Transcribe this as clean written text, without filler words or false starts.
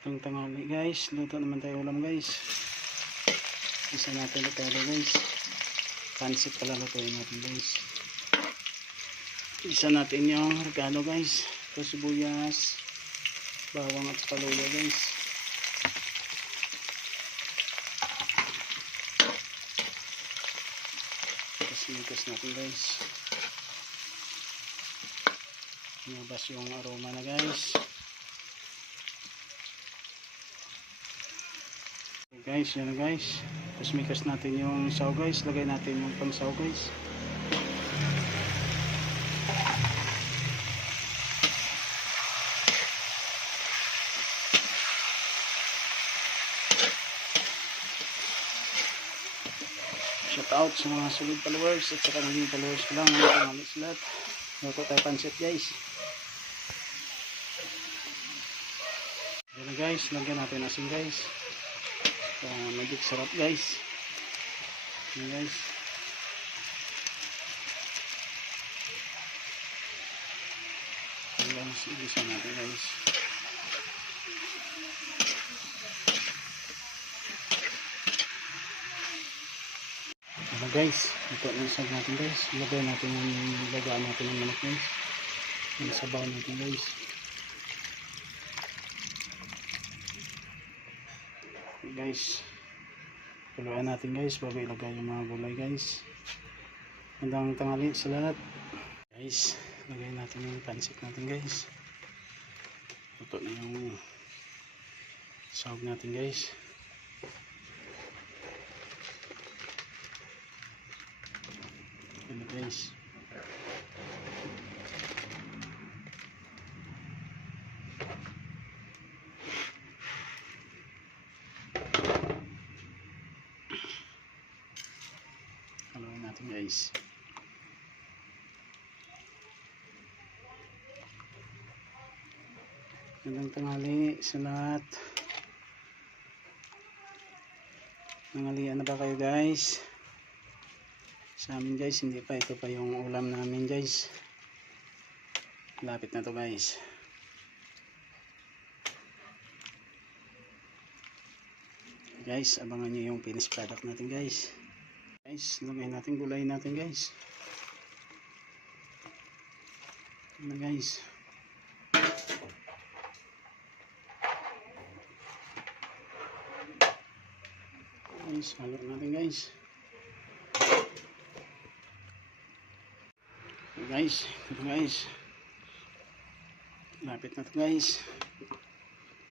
Itong tanghali guys, luto naman tayo ulam guys. Isa natin recado guys. Pansit pala lutuin natin guys. Isa natin yung recado guys. Ito sibuyas, bawang at paluya guys. Tapos migas natin guys. Nabas yung aroma na guys. Okay guys, yan na guys. Tapos mikas natin yung saw guys. Lagay natin yung pang saw guys. Shout out sa mga solid followers at saka naging followers ko lang. Mga lahat. Luto tayo pansit guys. Yan na guys. Lagyan natin asin guys. Magic sarap guys. Yan guys. Yan guys. Igisa natin guys. Yan guys. Ito ang isag natin guys. Ilagay natin yung lagaan natin ng manok guys. Yung sabaw natin guys. Guys, puluan natin guys bago ilagay yung mga gulay guys. Magandang tanghali sa lahat guys. Lagay natin yung pansit natin guys. Luto na yung sahog natin guys. Yan guys. Haluin natin guys. Magandang tanghali sa lahat. Nanghalian na ba kayo guys? Sa amin guys, hindi pa. Ito pa yung ulam namin guys. Lapit na to guys. Guys, abangan nyo yung finished product natin guys. Guys, lagay natin gulay natin guys. Ano guys? Guys, halo natin guys. Guys, ito guys. Lapit na to guys.